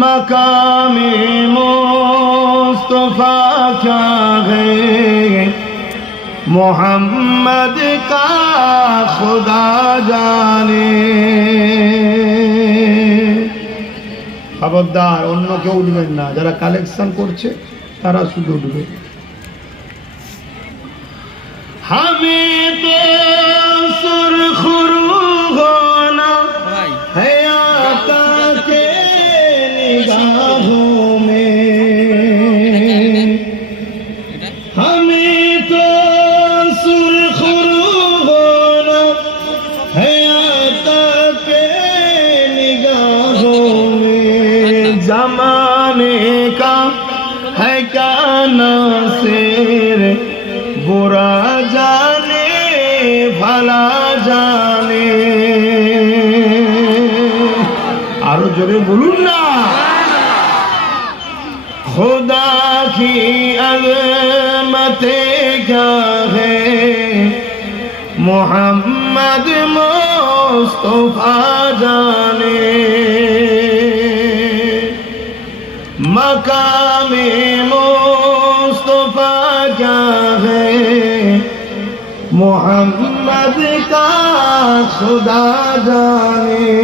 मकामे मुस्तफा क्या है मोहम्मद का खुदा जाने। खबरदार অন্য কেউ উঠবেন না, যারা কালেকশন করছে তারা শুধু উঠবে। हमें तो सुरखरू होना है आका के निगाहों में, हमें तो सुरखरू होना है आका के निगाहों में। जमाने का है क्या नासिर बुरा जाने भला जाने। आरो जोरे बोलूं ना। खुदा की अज़मतें क्या है मोहम्मद मुस्तफा जाने। मकामे मुस्तफा क्या है मोहम्मद का खुदा जाने।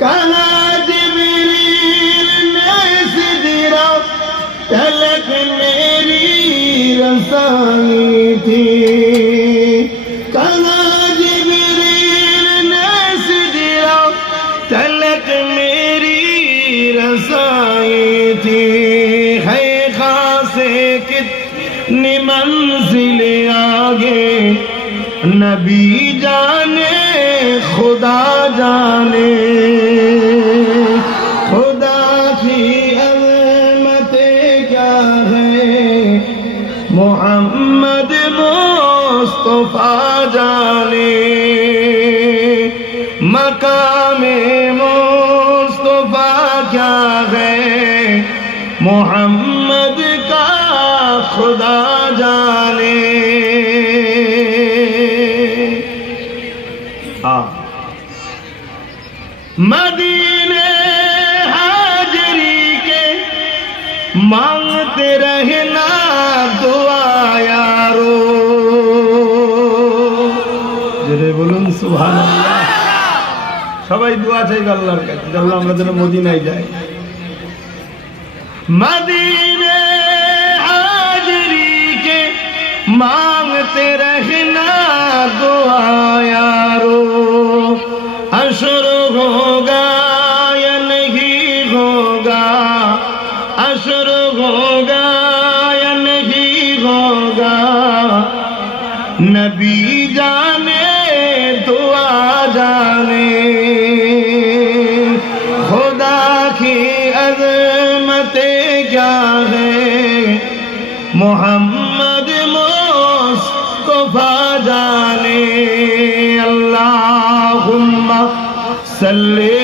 कहा जिब्रील ने सिदरा तलक मेरी रसाई थी। कहा जिब्रील ने सिदरा तलक मेरी रसाई थी। है खासे कितनी मंजिले आगे नबी जाने खुदा जाने। खुदा की अज़मतें क्या है मोहम्मद मुस्तफा जाने। मकामे मुस्तफा क्या है मोहम्मद का खुदा जाने। मदीने हाजरी के मांगते रहना दुआ यारो। जरे बोलুন সুবহানাল্লাহ। সবাই দোয়া চাইবে আল্লাহর কাছে, আল্লাহ আমরা যেন মদিনায় যাই। मदीने हाजरी के मांगते रहना दुआ यारो। अशर होगा या नहीं होगा, अशर होगा या नहीं होगा नबी जाने दुआ जाने। खुदा की अज़मतें क्या है मोहम्मद मुस्तफा जाने। अल्लाहुम्मा सल्ली